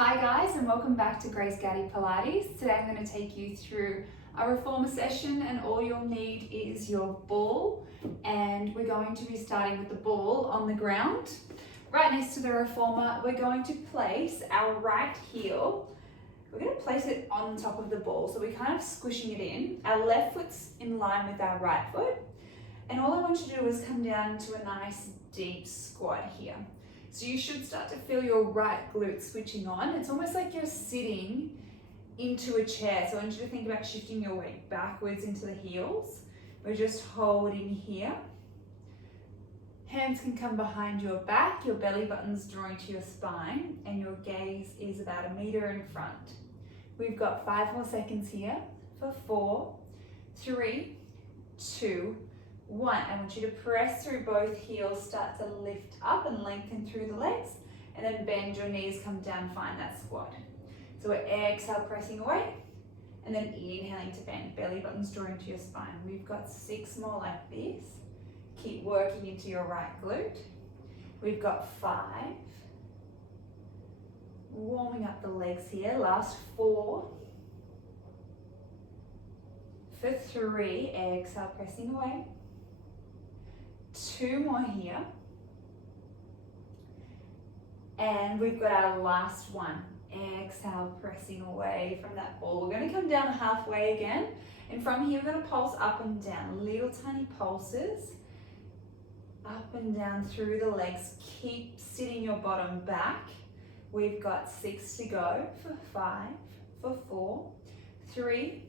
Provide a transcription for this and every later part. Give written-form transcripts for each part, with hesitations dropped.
Hi guys, and welcome back to Grace Gaddy Pilates. Today I'm going to take you through a reformer session, and all you'll need is your ball, and we're going to be starting with the ball on the ground. Right next to the reformer, we're going to place our right heel. We're going to place it on top of the ball, so we're kind of squishing it in. Our left foot's in line with our right foot, and all I want you to do is come down into a nice deep squat here. So you should start to feel your right glute switching on. It's almost like you're sitting into a chair. So I want you to think about shifting your weight backwards into the heels. We're just holding here. Hands can come behind your back, your belly button's drawing to your spine, and your gaze is about 1 meter in front. We've got 5 more seconds here for 4, 3, 2, 1. I want you to press through both heels, start to lift up and lengthen through the legs, and then bend your knees, come down, find that squat. So we're exhale, pressing away, and then inhaling to bend, belly buttons drawing to your spine. We've got 6 more like this. Keep working into your right glute. We've got 5. Warming up the legs here, last 4. For 3, exhale, pressing away. 2 more here, and we've got our last one. Exhale, pressing away from that ball. We're going to come down halfway again, and from here we're going to pulse up and down, little tiny pulses up and down through the legs. Keep sitting your bottom back. We've got 6 to go for 5, for 4, 3,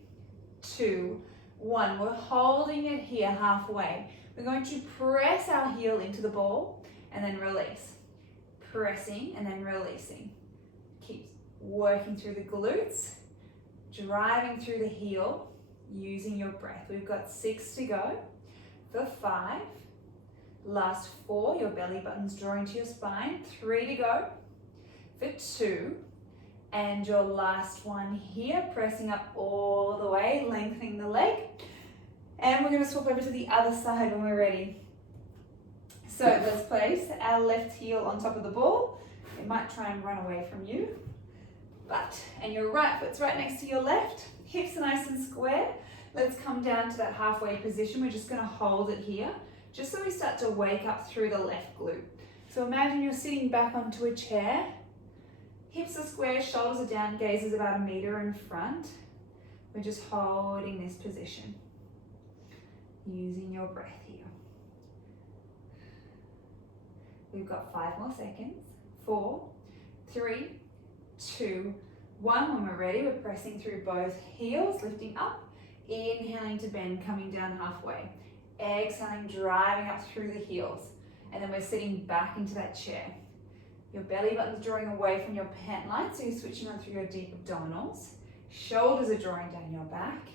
2, 1. We're holding it here halfway. We're going to press our heel into the ball and then release. Pressing and then releasing. Keep working through the glutes, driving through the heel, using your breath. We've got 6 to go for 5. Last 4, your belly button's drawing to your spine. 3 to go for 2. And your last one here, pressing up all the way, lengthening the leg. And we're going to swap over to the other side when we're ready. So let's place our left heel on top of the ball. It might try and run away from you. And your right foot's right next to your left. Hips are nice and square. Let's come down to that halfway position. We're just going to hold it here, just so we start to wake up through the left glute. So imagine you're sitting back onto a chair. Hips are square, shoulders are down, gaze is about 1 meter in front. We're just holding this position, using your breath here. We've got 5 more seconds. 4, 3, 2, 1. When we're ready, we're pressing through both heels, lifting up, inhaling to bend, coming down halfway. Exhaling, driving up through the heels. And then we're sitting back into that chair. Your belly button's drawing away from your pant line, so you're switching on through your deep abdominals. Shoulders are drawing down your back.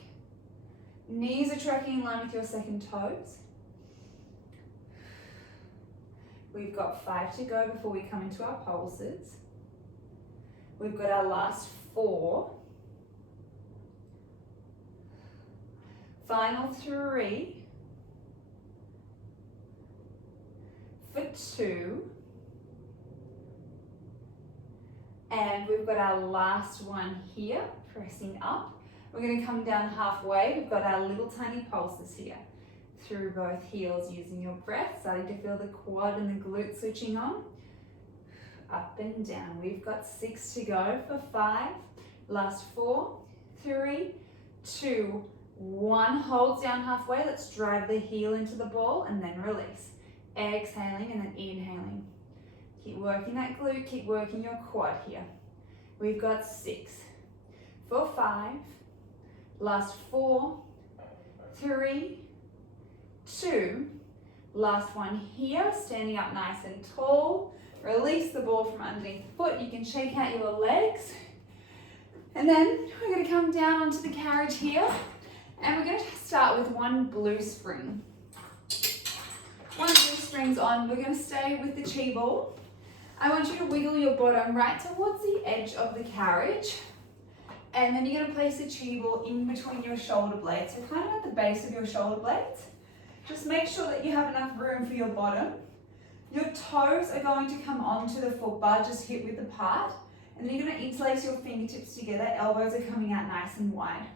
Knees are tracking in line with your second toes. We've got 5 to go before we come into our pulses. We've got our last 4. Final 3. For 2. And we've got our last one here, pressing up. We're going to come down halfway. We've got our little tiny pulses here through both heels, using your breath, starting to feel the quad and the glute switching on. Up and down. We've got 6 to go for 5. Last 4, 3, 2, 1. Hold down halfway. Let's drive the heel into the ball and then release. Exhaling and then inhaling. Keep working that glute, keep working your quad here. We've got 6 for 5. Last 4, 3, 2. Last one here, standing up nice and tall. Release the ball from underneath the foot. You can shake out your legs. And then we're going to come down onto the carriage here. And we're going to start with 1 blue spring. 1 blue spring's on. We're going to stay with the chi ball. I want you to wiggle your bottom right towards the edge of the carriage. And then you're going to place the chi ball in between your shoulder blades. So kind of at the base of your shoulder blades. Just make sure that you have enough room for your bottom. Your toes are going to come onto the foot bar, just hip width apart. And then you're going to interlace your fingertips together, elbows are coming out nice and wide.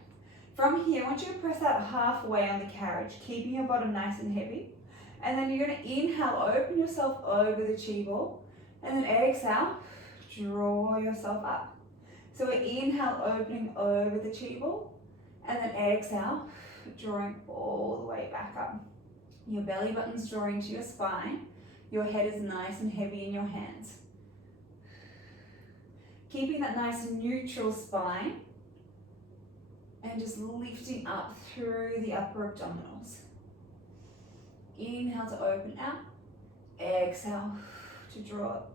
From here, I want you to press out halfway on the carriage, keeping your bottom nice and heavy. And then you're going to inhale, open yourself over the chi ball. And then exhale, draw yourself up. So we inhale, opening over the chi ball. And then exhale, drawing all the way back up. Your belly button's drawing to your spine. Your head is nice and heavy in your hands. Keeping that nice and neutral spine. And just lifting up through the upper abdominals. Inhale to open out. Exhale to draw up.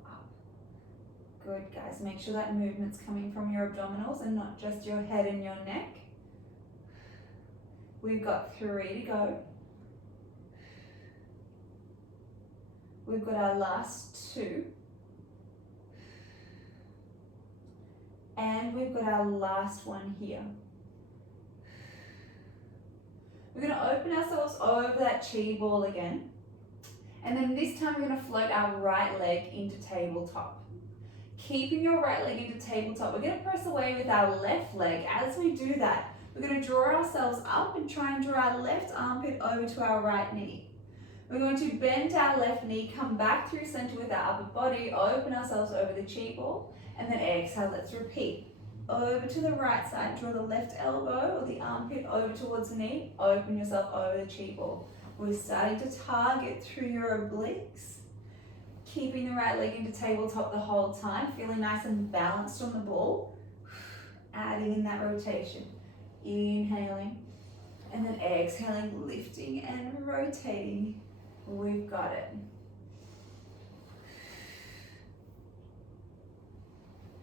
Good, guys. Make sure that movement's coming from your abdominals and not just your head and your neck. We've got 3 to go. We've got our last 2. And we've got our last one here. We're going to open ourselves over that chi ball again. And then this time we're going to float our right leg into tabletop. Keeping your right leg into tabletop, we're going to press away with our left leg. As we do that, we're going to draw ourselves up and try and draw our left armpit over to our right knee. We're going to bend our left knee, come back through center with our upper body, open ourselves over the chi ball, and then exhale. Let's repeat. Over to the right side, draw the left elbow or the armpit over towards the knee, open yourself over the chi ball. We're starting to target through your obliques, keeping the right leg into tabletop the whole time, feeling nice and balanced on the ball, adding in that rotation, inhaling, and then exhaling, lifting and rotating. We've got it.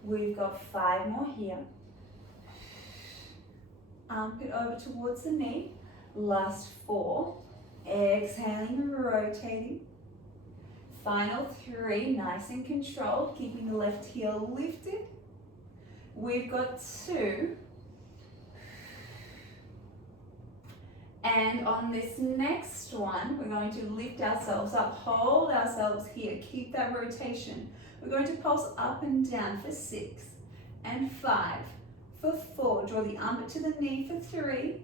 We've got 5 more here. Armpit over towards the knee. Last 4. Exhaling, rotating. Final 3, nice and controlled, keeping the left heel lifted. We've got 2. And on this next one, we're going to lift ourselves up, hold ourselves here, keep that rotation. We're going to pulse up and down for 6 and 5, for 4, draw the armpit to the knee for 3,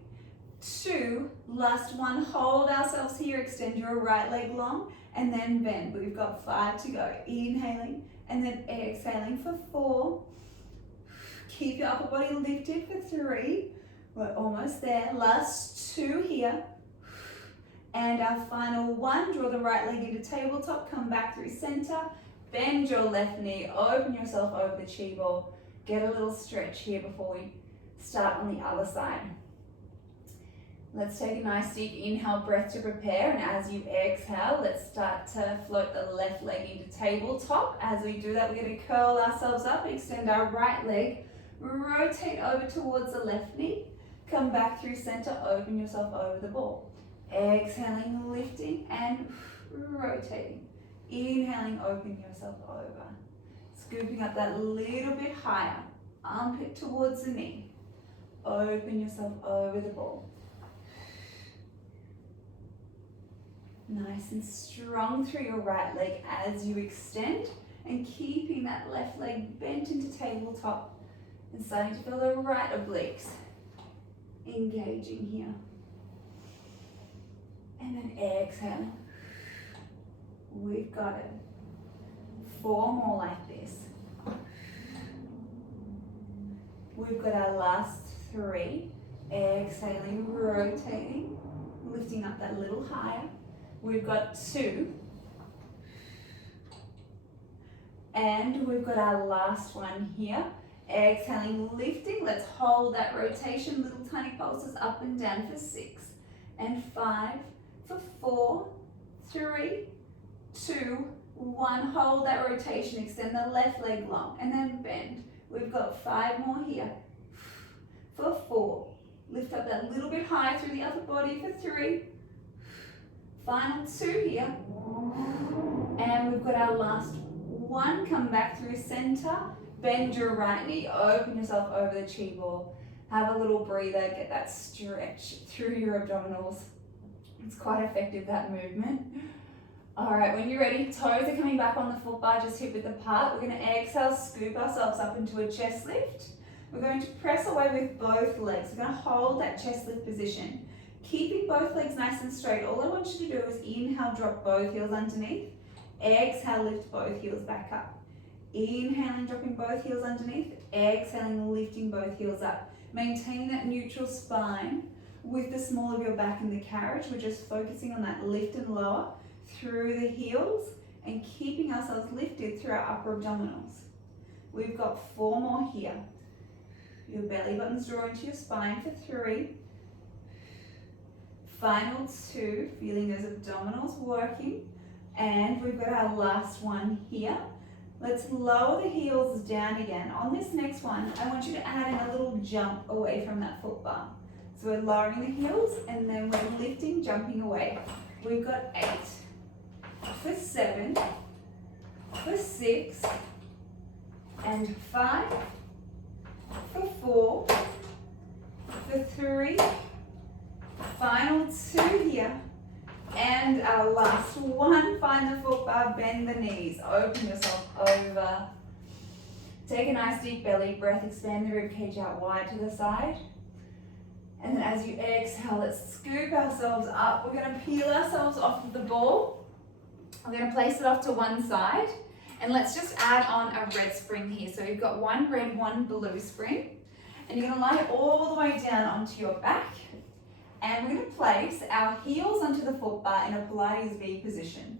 2, last 1, hold ourselves here, extend your right leg long, and then bend. We've got 5 to go, inhaling, and then exhaling for 4, keep your upper body lifted for 3, we're almost there, last 2 here, and our final 1, draw the right leg into tabletop, come back through center, bend your left knee, open yourself over the chi ball. Get a little stretch here before we start on the other side. Let's take a nice deep inhale breath to prepare, and as you exhale, let's start to float the left leg into tabletop. As we do that, we're going to curl ourselves up, extend our right leg, rotate over towards the left knee, come back through center, open yourself over the ball. Exhaling, lifting and rotating. Inhaling, open yourself over. Scooping up that little bit higher. Armpit towards the knee. Open yourself over the ball. Nice and strong through your right leg as you extend, and keeping that left leg bent into tabletop and starting to feel the right obliques engaging here. And then exhaling. We've got it. 4 more like this. We've got our last 3. Exhaling, rotating, lifting up that little higher. We've got 2. And we've got our last one here. Exhaling, lifting. Let's hold that rotation, little tiny pulses up and down for 6 and 5, for 4, 3, 2, 1. Hold that rotation, extend the left leg long and then bend. We've got 5 more here. For 4, lift up that little bit higher through the upper body for 3. Final 2 here. And we've got our last 1. Come back through center, bend your right knee, open yourself over the chi ball. Have a little breather, get that stretch through your abdominals. It's quite effective, that movement. All right, when you're ready, toes are coming back on the foot bar, just hip width apart. We're going to exhale, scoop ourselves up into a chest lift. We're going to press away with both legs. We're going to hold that chest lift position. Keeping both legs nice and straight. All I want you to do is inhale, drop both heels underneath. Exhale, lift both heels back up. Inhaling, dropping both heels underneath. Exhaling, lifting both heels up. Maintaining that neutral spine with the small of your back in the carriage. We're just focusing on that lift and lower through the heels and keeping ourselves lifted through our upper abdominals. We've got 4 more here. Your belly button's drawn into your spine for 3. Final 2, feeling those abdominals working. And we've got our last one here. Let's lower the heels down again. On this next one, I want you to add in a little jump away from that foot bar. So we're lowering the heels and then we're lifting, jumping away. We've got 8, for 7, for 6, and 5, for 4, for 3, final 2 here, and our last one. Find the foot bar, bend the knees, open yourself over. Take a nice deep belly breath, expand the rib cage out wide to the side. And then as you exhale, let's scoop ourselves up. We're going to peel ourselves off of the ball. We're going to place it off to one side. And let's just add on a red spring here. So you've got 1 red, 1 blue spring. And you're going to lie it all the way down onto your back. And we're going to place our heels onto the foot bar in a Pilates V position.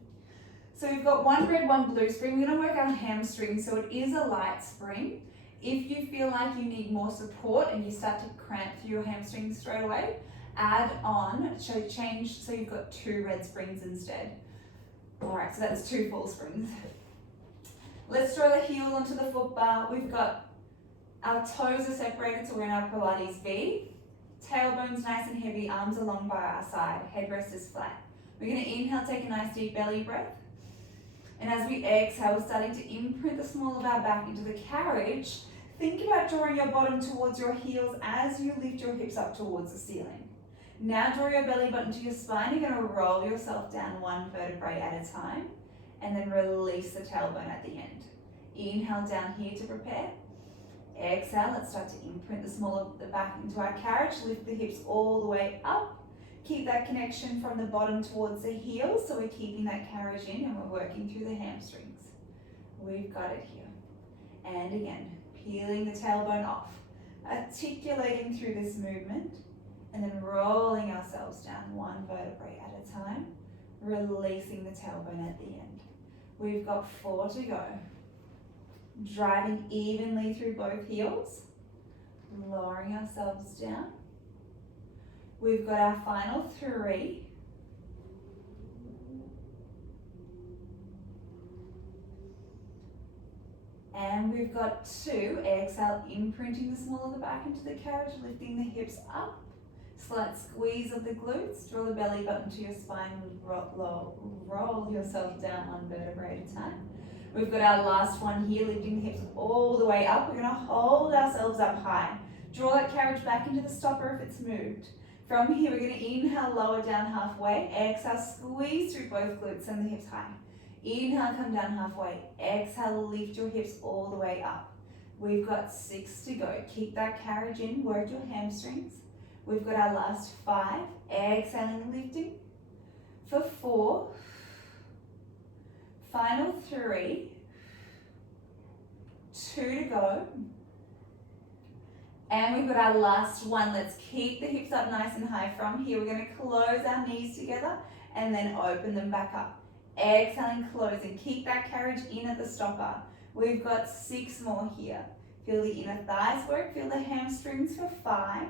So we've got 1 red, 1 blue spring. We're going to work our hamstring, so it is a light spring. If you feel like you need more support and you start to cramp through your hamstrings straight away, add on, change, so you've got 2 red springs instead. All right, so that's 2 full springs. Let's draw the heel onto the foot bar. We've got our toes are separated, so we're in our Pilates V. Tailbone's nice and heavy, arms along by our side, headrest is flat. We're going to inhale, take a nice deep belly breath. And as we exhale, we're starting to imprint the small of our back into the carriage. Think about drawing your bottom towards your heels as you lift your hips up towards the ceiling. Now draw your belly button to your spine. You're going to roll yourself down 1 vertebrae at a time. And then release the tailbone at the end. Inhale down here to prepare. Exhale, let's start to imprint the small of the back into our carriage. Lift the hips all the way up. Keep that connection from the bottom towards the heels, so we're keeping that carriage in and we're working through the hamstrings. We've got it here. And again, peeling the tailbone off, articulating through this movement, and then rolling ourselves down 1 vertebrae at a time, releasing the tailbone at the end. We've got 4 to go. Driving evenly through both heels, lowering ourselves down. We've got our final 3. And we've got 2. Exhale, imprinting the small of the back into the carriage, lifting the hips up. Slight squeeze of the glutes. Draw the belly button to your spine and roll yourself down 1 vertebrae at a time. We've got our last one here, lifting the hips all the way up. We're going to hold ourselves up high. Draw that carriage back into the stopper if it's moved. From here, we're going to inhale, lower down halfway. Exhale, squeeze through both glutes and the hips high. Inhale, come down halfway. Exhale, lift your hips all the way up. We've got 6 to go. Keep that carriage in, work your hamstrings. We've got our last 5. Exhaling and lifting. For 4. Final 3. 2 to go. And we've got our last one. Let's keep the hips up nice and high. From here, we're going to close our knees together and then open them back up. Exhaling, closing. Keep that carriage in at the stopper. We've got 6 more here. Feel the inner thighs work. Feel the hamstrings for 5.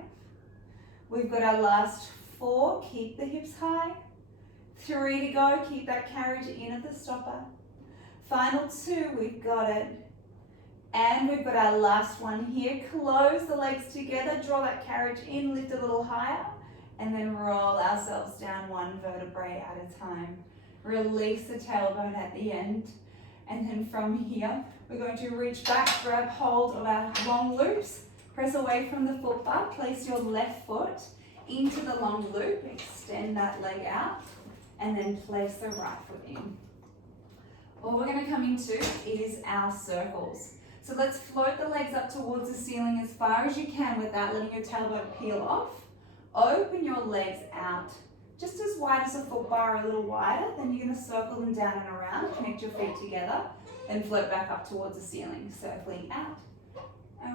We've got our last 4. Keep the hips high. 3 to go. Keep that carriage in at the stopper. Final 2. We've got it. And we've got our last one here. Close the legs together, draw that carriage in, lift a little higher, and then roll ourselves down 1 vertebrae at a time. Release the tailbone at the end. And then from here, we're going to reach back, grab hold of our long loops, press away from the foot bar, place your left foot into the long loop, extend that leg out, and then place the right foot in. All we're going to come into is our circles. So let's float the legs up towards the ceiling as far as you can without letting your tailbone peel off. Open your legs out just as wide as a foot bar, a little wider. Then you're going to circle them down and around, connect your feet together, and float back up towards the ceiling, circling out,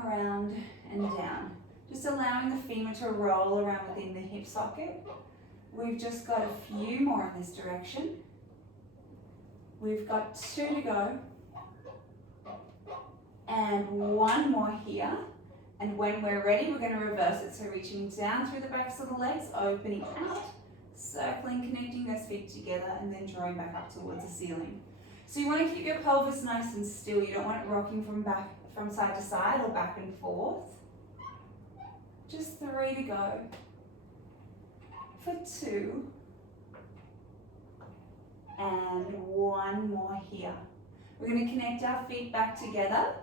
around and down. Just allowing the femur to roll around within the hip socket. We've just got a few more in this direction. We've got 2 to go. And 1 more here. And when we're ready, we're going to reverse it. So reaching down through the backs of the legs, opening out, circling, connecting those feet together, and then drawing back up towards the ceiling. So you want to keep your pelvis nice and still. You don't want it rocking from side to side or back and forth. Just 3 to go. For 2. And 1 more here. We're going to connect our feet back together.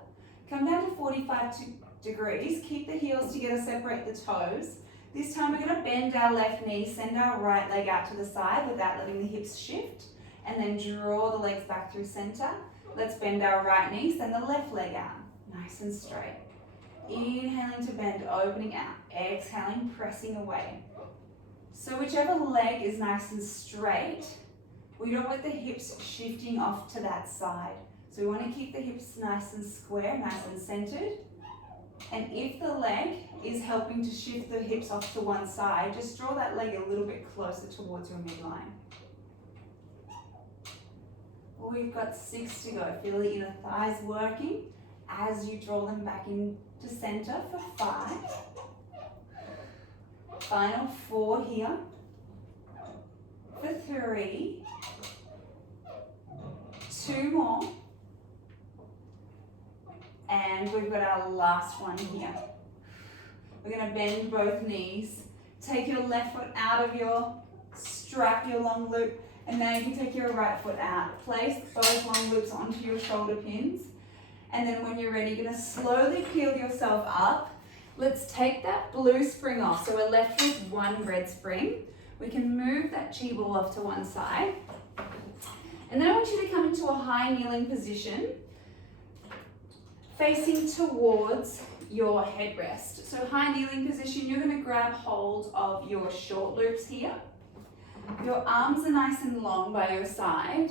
Come down to 45 degrees. Keep the heels together, separate the toes. This time we're going to bend our left knee, send our right leg out to the side without letting the hips shift, and then draw the legs back through center. Let's bend our right knee, send the left leg out, nice and straight. Inhaling to bend, opening out. Exhaling, pressing away. So whichever leg is nice and straight, we don't want the hips shifting off to that side. So we want to keep the hips nice and square, nice and centered. And if the leg is helping to shift the hips off to one side, just draw that leg a little bit closer towards your midline. We've got 6 to go. Feel the inner thighs working as you draw them back into center for 5. Final 4 here. For 3. 2 more. And we've got our last one here. We're going to bend both knees. Take your left foot out of your strap, your long loop, and now you can take your right foot out. Place both long loops onto your shoulder pins. And then when you're ready, you're going to slowly peel yourself up. Let's take that blue spring off. So we're left with 1 red spring. We can move that chi ball off to one side. And then I want you to come into a high kneeling position, facing towards your headrest. So high kneeling position, you're going to grab hold of your short loops here. Your arms are nice and long by your side.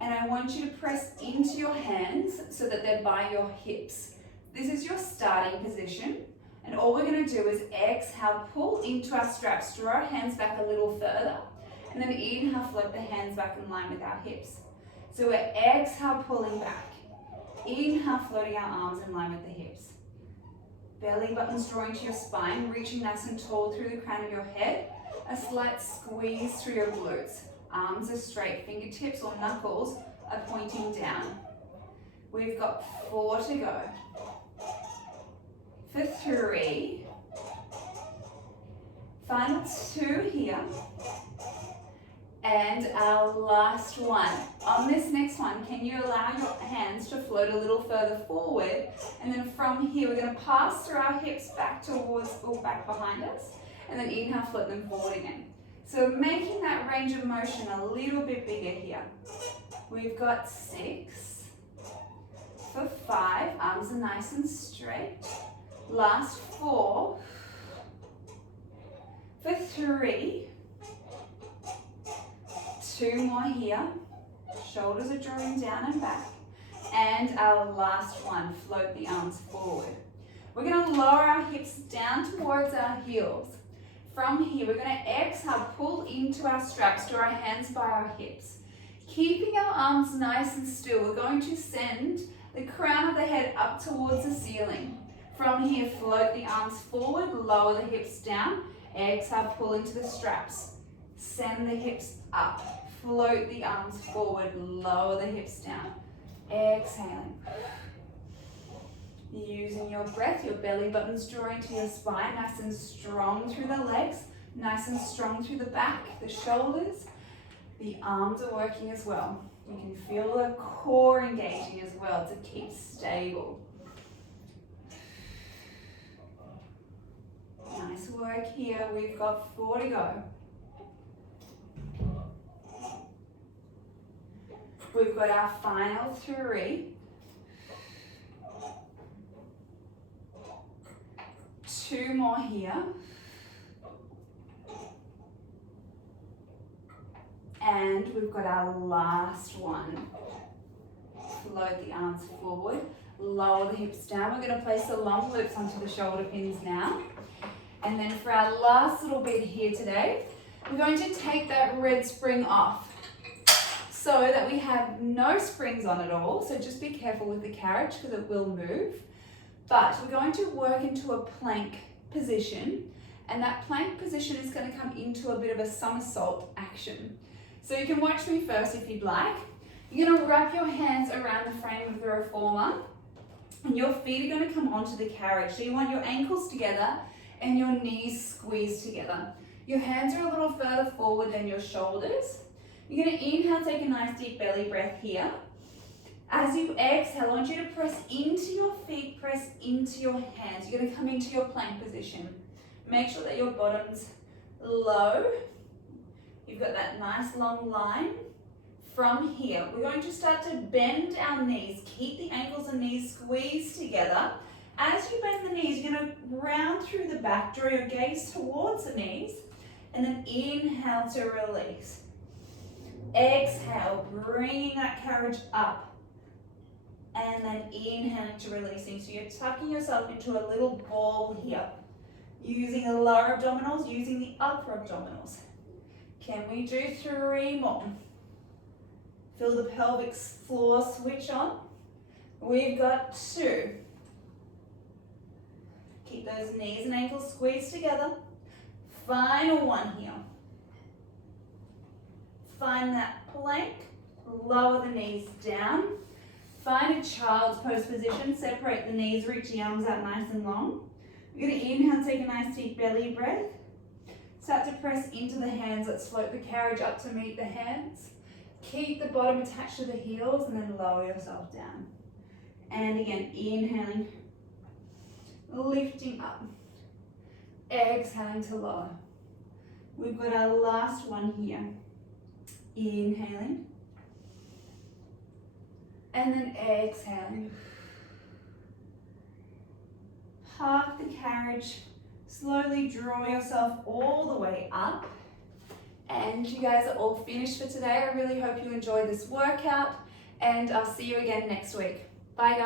And I want you to press into your hands so that they're by your hips. This is your starting position. And all we're going to do is exhale, pull into our straps, draw our hands back a little further. And then inhale, float the hands back in line with our hips. So we're exhale, pulling back. Inhale, floating our arms in line with the hips. Belly buttons drawing to your spine, reaching nice and tall through the crown of your head. A slight squeeze through your glutes. Arms are straight, fingertips or knuckles are pointing down. We've got 4 to go. For 3. Final 2 here. And our last one. On this next one, can you allow your hands to float a little further forward? And then from here, we're going to pass through our hips back towards, or back behind us. And then inhale, float them forward again. So making that range of motion a little bit bigger here. We've got 6. For 5, arms are nice and straight. Last 4. For 3. 2 more here. Shoulders are drawing down and back. And our last one, float the arms forward. We're going to lower our hips down towards our heels. From here, we're going to exhale, pull into our straps, draw our hands by our hips. Keeping our arms nice and still, we're going to send the crown of the head up towards the ceiling. From here, float the arms forward, lower the hips down. Exhale, pull into the straps. Send the hips up. Float the arms forward, lower the hips down. Exhaling. Using your breath, your belly buttons drawing to your spine, nice and strong through the legs, nice and strong through the back, the shoulders. The arms are working as well. You can feel the core engaging as well to keep stable. Nice work here. We've got 4 to go. We've got our final 3. 2 more here. And we've got our last one. Float the arms forward, lower the hips down. We're going to place the long loops onto the shoulder pins now. And then for our last little bit here today, we're going to take that red spring off so that we have no springs on at all. So just be careful with the carriage because it will move. But we're going to work into a plank position, and that plank position is going to come into a bit of a somersault action. So you can watch me first if you'd like. You're going to wrap your hands around the frame of the reformer, and your feet are going to come onto the carriage. So you want your ankles together and your knees squeezed together. Your hands are a little further forward than your shoulders. You're going to inhale, take a nice deep belly breath here. As you exhale, I want you to press into your feet, press into your hands. You're going to come into your plank position. Make sure that your bottom's low. You've got that nice long line. From here, we're going to start to bend our knees. Keep the ankles and knees squeezed together. As you bend the knees, you're going to round through the back, draw your gaze towards the knees, and then inhale to release. Exhale, bringing that carriage up, and then inhaling to releasing. So you're tucking yourself into a little ball here, using the lower abdominals, using the upper abdominals. Can we do 3 more? Feel the pelvic floor switch on. We've got 2. Keep those knees and ankles squeezed together. Final 1 here. Find that plank, lower the knees down. Find a child's pose position, separate the knees, reach the arms out nice and long. We're going to inhale, take a nice deep belly breath. Start to press into the hands. Let's float the carriage up to meet the hands. Keep the bottom attached to the heels and then lower yourself down. And again, inhaling, lifting up, exhaling to lower. We've got our last one here. Inhaling, and then exhaling. Park the carriage, slowly draw yourself all the way up. And you guys are all finished for today. I really hope you enjoyed this workout, and I'll see you again next week. Bye guys.